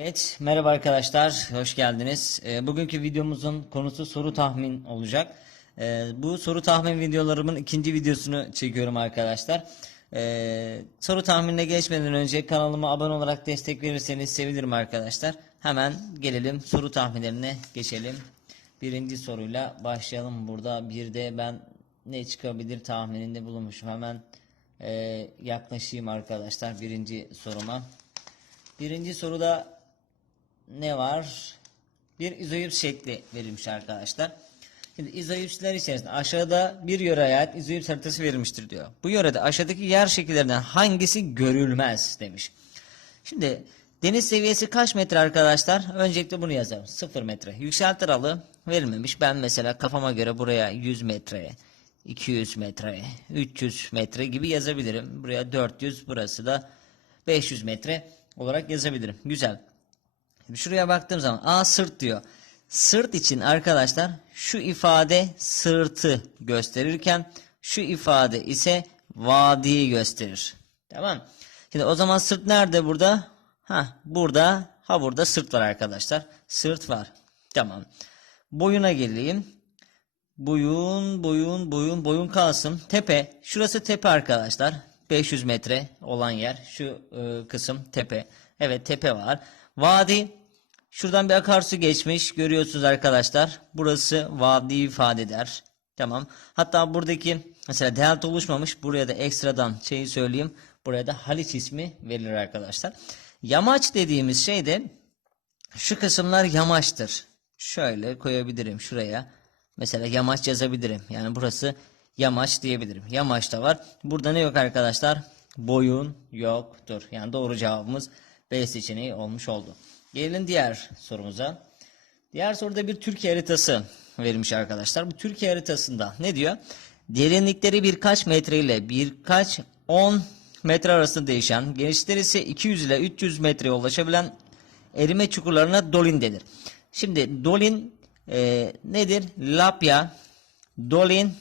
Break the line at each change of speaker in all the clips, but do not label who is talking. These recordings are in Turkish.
Evet, merhaba arkadaşlar, hoş geldiniz. Ee, bugünkü videomuzun konusu soru tahmin olacak. Ee, bu soru tahmin videolarımın ikinci videosunu çekiyorum arkadaşlar. Ee, soru tahminine geçmeden önce kanalıma abone olarak destek verirseniz sevinirim arkadaşlar. Hemen gelelim soru tahminlerine geçelim. Birinci soruyla başlayalım. Burada bir de ben ne çıkabilir tahmininde bulunmuşum. Hemen e, yaklaşayım arkadaşlar birinci soruma. Birinci soruda ne var? Bir izoips şekli verilmiş arkadaşlar. Şimdi izoipsler içerisinde aşağıda bir yöreye ait izoips haritası verilmiştir diyor. Bu yörede aşağıdaki yer şekillerinden hangisi görülmez demiş. Şimdi deniz seviyesi kaç metre arkadaşlar? Öncelikle bunu yazalım. 0 metre. Yükselti aralığı verilmemiş. Ben mesela kafama göre buraya 100 metre, 200 metre, 300 metre gibi yazabilirim. Buraya 400, burası da 500 metre olarak yazabilirim. Güzel. Şuraya baktığım zaman a sırt diyor. Sırt için arkadaşlar şu ifade sırtı gösterirken şu ifade ise vadiyi gösterir. Tamam. Şimdi o zaman sırt nerede burada? Ha burada. Ha burada sırt var arkadaşlar. Sırt var. Tamam. Boyuna geleyim. Boyun, boyun, boyun, boyun kalsın. Tepe. Şurası tepe arkadaşlar. 500 metre olan yer. Şu e, kısım tepe. Evet tepe var. Vadi. Şuradan bir akarsu geçmiş. Görüyorsunuz arkadaşlar. Burası vadi ifade eder. Tamam. Hatta buradaki mesela delta oluşmamış. Buraya da ekstradan şeyi söyleyeyim. Buraya da Haliç ismi verilir arkadaşlar. Yamaç dediğimiz şey de şu kısımlar yamaçtır. Şöyle koyabilirim şuraya. Mesela yamaç yazabilirim. Yani burası yamaç diyebilirim. Yamaç da var. Burada ne yok arkadaşlar? Boyun yoktur. Yani doğru cevabımız B seçeneği olmuş oldu. Gelelim diğer sorumuza. Diğer soruda bir Türkiye haritası verilmiş arkadaşlar. Bu Türkiye haritasında ne diyor? Derinlikleri birkaç metre ile birkaç 10 metre arasında değişen, genişlikleri ise 200 ile 300 metreye ulaşabilen erime çukurlarına dolin denir. Şimdi dolin e, nedir? Lapya, dolin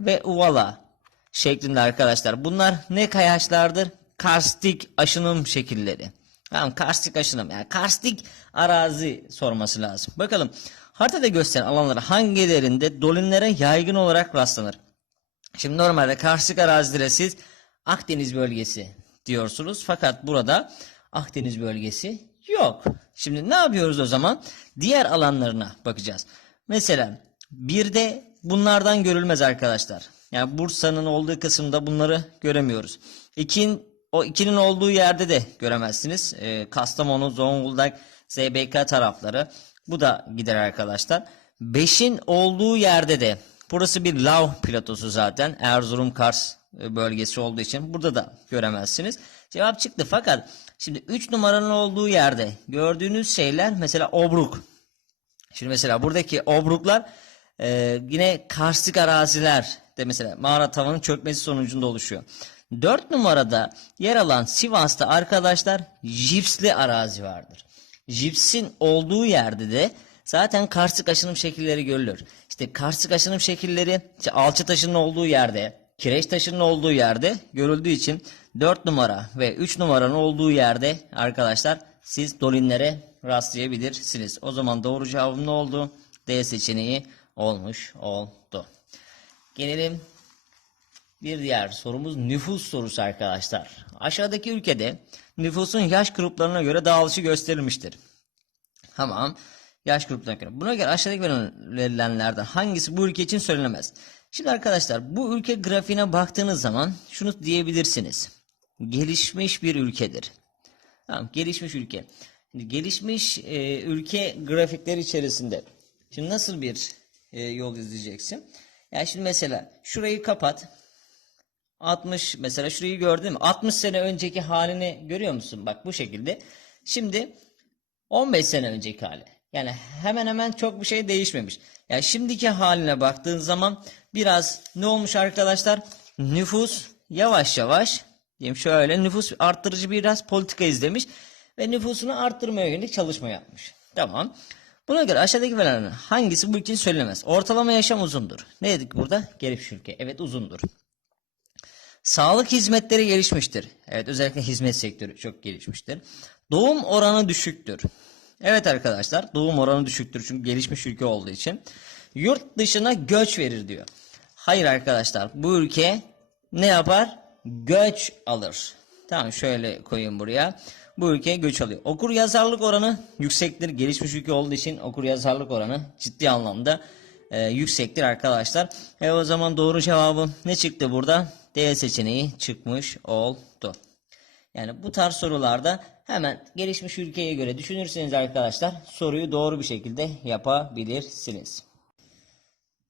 ve uvala şeklinde arkadaşlar. Bunlar ne kayaçlardır? Karstik aşınım şekilleri. Tamam karstik aşınım yani karstik arazi sorması lazım. Bakalım haritada gösteren alanlar hangilerinde dolinlere yaygın olarak rastlanır? Şimdi normalde karstik arazilere siz Akdeniz bölgesi diyorsunuz. Fakat burada Akdeniz bölgesi yok. Şimdi ne yapıyoruz o zaman? Diğer alanlarına bakacağız. Mesela bir de bunlardan görülmez arkadaşlar. Yani Bursa'nın olduğu kısımda bunları göremiyoruz. İkin, o ikinin olduğu yerde de göremezsiniz. Ee, Kastamonu, Zonguldak, ZBK tarafları. Bu da gider arkadaşlar. Beşin olduğu yerde de burası bir lav platosu zaten. Erzurum Kars e, bölgesi olduğu için burada da göremezsiniz. Cevap çıktı fakat şimdi 3 numaranın olduğu yerde gördüğünüz şeyler mesela obruk. Şimdi mesela buradaki obruklar e, yine karstik araziler de mesela mağara tavanın çökmesi sonucunda oluşuyor. 4 numarada yer alan Sivas'ta arkadaşlar jipsli arazi vardır. Jipsin olduğu yerde de zaten karstik aşınım şekilleri görülür. İşte karstik aşınım şekilleri işte alçı taşının olduğu yerde, kireç taşının olduğu yerde görüldüğü için 4 numara ve 3 numaranın olduğu yerde arkadaşlar siz dolinlere rastlayabilirsiniz. O zaman doğru cevabım ne oldu? D seçeneği olmuş oldu. Gelelim bir diğer sorumuz nüfus sorusu arkadaşlar. Aşağıdaki ülkede nüfusun yaş gruplarına göre dağılışı gösterilmiştir. Tamam. Yaş gruplarına göre. Buna göre aşağıdaki verilenlerden hangisi bu ülke için söylenemez? Şimdi arkadaşlar bu ülke grafiğine baktığınız zaman şunu diyebilirsiniz. Gelişmiş bir ülkedir. Tamam, gelişmiş ülke. Şimdi gelişmiş e, ülke grafikleri içerisinde. Şimdi nasıl bir e, yol izleyeceksin? Yani şimdi mesela şurayı kapat. 60 mesela şurayı gördün mü? 60 sene önceki halini görüyor musun? Bak bu şekilde. Şimdi 15 sene önceki hali. Yani hemen hemen çok bir şey değişmemiş. Yani şimdiki haline baktığın zaman biraz ne olmuş arkadaşlar? Nüfus yavaş yavaş diyeyim şöyle nüfus arttırıcı biraz politika izlemiş ve nüfusunu arttırmaya yönelik çalışma yapmış. Tamam. Buna göre aşağıdaki verilen hangisi bu için söylenemez? Ortalama yaşam uzundur. Ne dedik burada? Gelişmiş ülke. Evet uzundur. Sağlık hizmetleri gelişmiştir. Evet özellikle hizmet sektörü çok gelişmiştir. Doğum oranı düşüktür. Evet arkadaşlar doğum oranı düşüktür çünkü gelişmiş ülke olduğu için. Yurt dışına göç verir diyor. Hayır arkadaşlar bu ülke ne yapar? Göç alır. Tamam şöyle koyayım buraya. Bu ülke göç alıyor. Okur yazarlık oranı yüksektir. Gelişmiş ülke olduğu için okur yazarlık oranı ciddi anlamda e, yüksektir arkadaşlar. E o zaman doğru cevabım ne çıktı burada? D seçeneği çıkmış oldu. Yani bu tarz sorularda hemen gelişmiş ülkeye göre düşünürseniz arkadaşlar soruyu doğru bir şekilde yapabilirsiniz.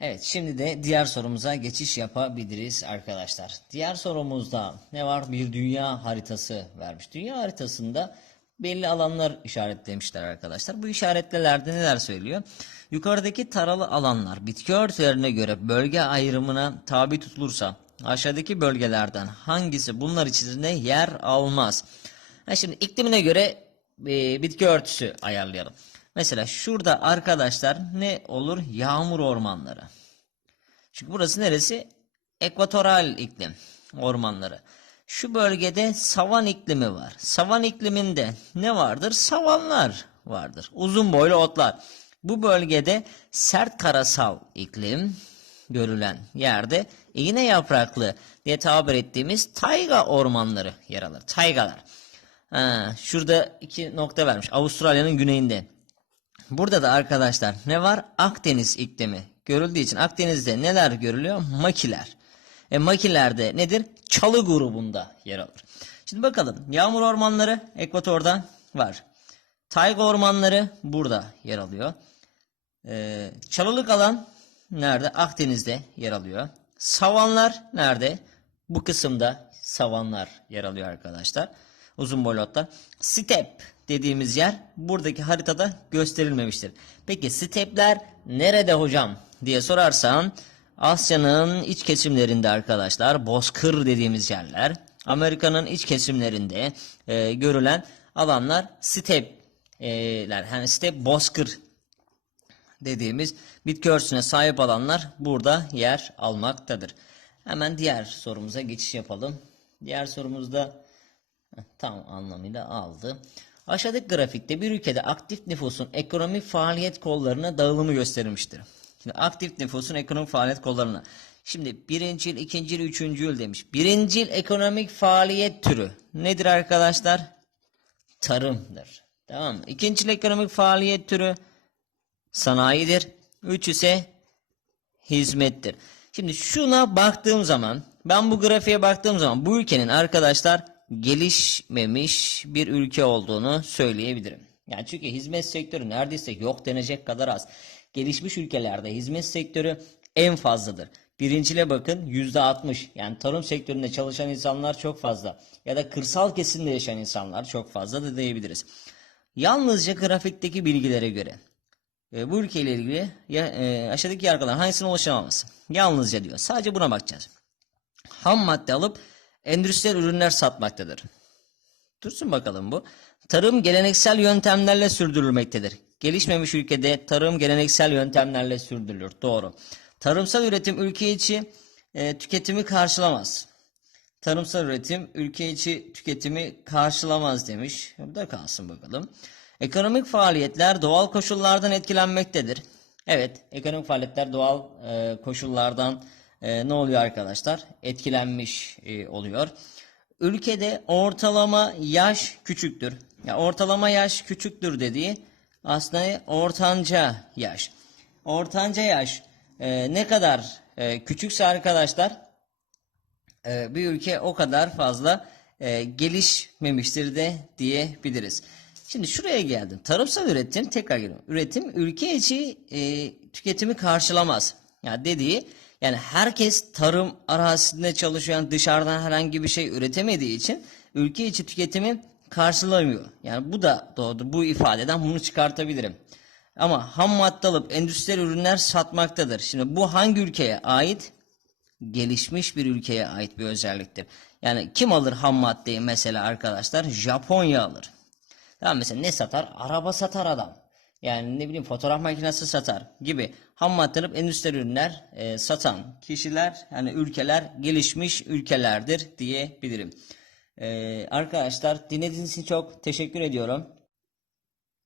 Evet şimdi de diğer sorumuza geçiş yapabiliriz arkadaşlar. Diğer sorumuzda ne var? Bir dünya haritası vermiş. Dünya haritasında belli alanlar işaretlemişler arkadaşlar. Bu işaretlelerde neler söylüyor? Yukarıdaki taralı alanlar bitki örtülerine göre bölge ayrımına tabi tutulursa aşağıdaki bölgelerden hangisi bunlar içinde yer almaz? Ha şimdi iklimine göre e, bitki örtüsü ayarlayalım. Mesela şurada arkadaşlar ne olur? Yağmur ormanları. Çünkü burası neresi? Ekvatoral iklim ormanları. Şu bölgede savan iklimi var. Savan ikliminde ne vardır? Savanlar vardır. Uzun boylu otlar. Bu bölgede sert karasal iklim görülen yerde iğne yapraklı diye tabir ettiğimiz tayga ormanları yer alır. Taygalar. Ha, şurada iki nokta vermiş. Avustralya'nın güneyinde. Burada da arkadaşlar ne var? Akdeniz iklimi görüldüğü için Akdeniz'de neler görülüyor? Makiler. E makilerde nedir? Çalı grubunda yer alır. Şimdi bakalım. Yağmur ormanları ekvatorda var. Tayga ormanları burada yer alıyor. Ee, çalılık alan nerede? Akdeniz'de yer alıyor. Savanlar nerede? Bu kısımda savanlar yer alıyor arkadaşlar. Uzun boylu otlar. Step dediğimiz yer buradaki haritada gösterilmemiştir. Peki stepler nerede hocam diye sorarsan Asya'nın iç kesimlerinde arkadaşlar bozkır dediğimiz yerler. Amerika'nın iç kesimlerinde e, görülen alanlar stepler. Yani step bozkır dediğimiz bitki örtüsüne sahip alanlar burada yer almaktadır. Hemen diğer sorumuza geçiş yapalım. Diğer sorumuzda tam anlamıyla aldı. Aşağıdaki grafikte bir ülkede aktif nüfusun ekonomik faaliyet kollarına dağılımı gösterilmiştir. Şimdi aktif nüfusun ekonomik faaliyet kollarına. Şimdi birincil, ikincil, üçüncül demiş. Birincil ekonomik faaliyet türü nedir arkadaşlar? Tarımdır. Tamam mı? İkincil ekonomik faaliyet türü sanayidir. Üç ise hizmettir. Şimdi şuna baktığım zaman ben bu grafiğe baktığım zaman bu ülkenin arkadaşlar gelişmemiş bir ülke olduğunu söyleyebilirim. Yani çünkü hizmet sektörü neredeyse yok denecek kadar az. Gelişmiş ülkelerde hizmet sektörü en fazladır. Birincile bakın %60 yani tarım sektöründe çalışan insanlar çok fazla ya da kırsal kesimde yaşayan insanlar çok fazla da diyebiliriz. Yalnızca grafikteki bilgilere göre e, bu ülkeyle ilgili ya, e, aşağıdaki yargılar hangisine ulaşamaması? Yalnızca diyor. Sadece buna bakacağız. Ham madde alıp endüstriyel ürünler satmaktadır. Dursun bakalım bu. Tarım geleneksel yöntemlerle sürdürülmektedir. Gelişmemiş ülkede tarım geleneksel yöntemlerle sürdürülür. Doğru. Tarımsal üretim ülke içi e, tüketimi karşılamaz. Tarımsal üretim ülke içi tüketimi karşılamaz demiş. Burada kalsın bakalım. Ekonomik faaliyetler doğal koşullardan etkilenmektedir. Evet, ekonomik faaliyetler doğal e, koşullardan e, ne oluyor arkadaşlar? Etkilenmiş e, oluyor. Ülkede ortalama yaş küçüktür. Ya ortalama yaş küçüktür dediği aslında ortanca yaş. Ortanca yaş e, ne kadar e, küçükse arkadaşlar e, bir ülke o kadar fazla e, gelişmemiştir de diyebiliriz. Şimdi şuraya geldim. Tarımsal üretim tekrar geliyorum. Üretim ülke içi e, tüketimi karşılamaz. Yani dediği yani herkes tarım arazisinde çalışan dışarıdan herhangi bir şey üretemediği için ülke içi tüketimi karşılamıyor. Yani bu da doğru. Bu ifadeden bunu çıkartabilirim. Ama ham madde alıp endüstriyel ürünler satmaktadır. Şimdi bu hangi ülkeye ait? Gelişmiş bir ülkeye ait bir özelliktir. Yani kim alır ham maddeyi mesela arkadaşlar? Japonya alır. Tamam mesela ne satar? Araba satar adam. Yani ne bileyim fotoğraf makinesi satar gibi ham madde alıp endüstri ürünler e, satan kişiler yani ülkeler gelişmiş ülkelerdir diyebilirim. Ee, arkadaşlar dinlediğiniz için çok teşekkür ediyorum.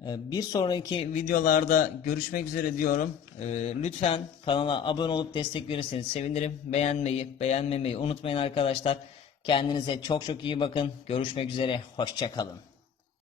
Ee, Bir sonraki videolarda görüşmek üzere diyorum. Ee, Lütfen kanala abone olup destek verirseniz sevinirim. Beğenmeyi, beğenmemeyi unutmayın arkadaşlar. Kendinize çok çok iyi bakın. Görüşmek üzere. Hoşça kalın.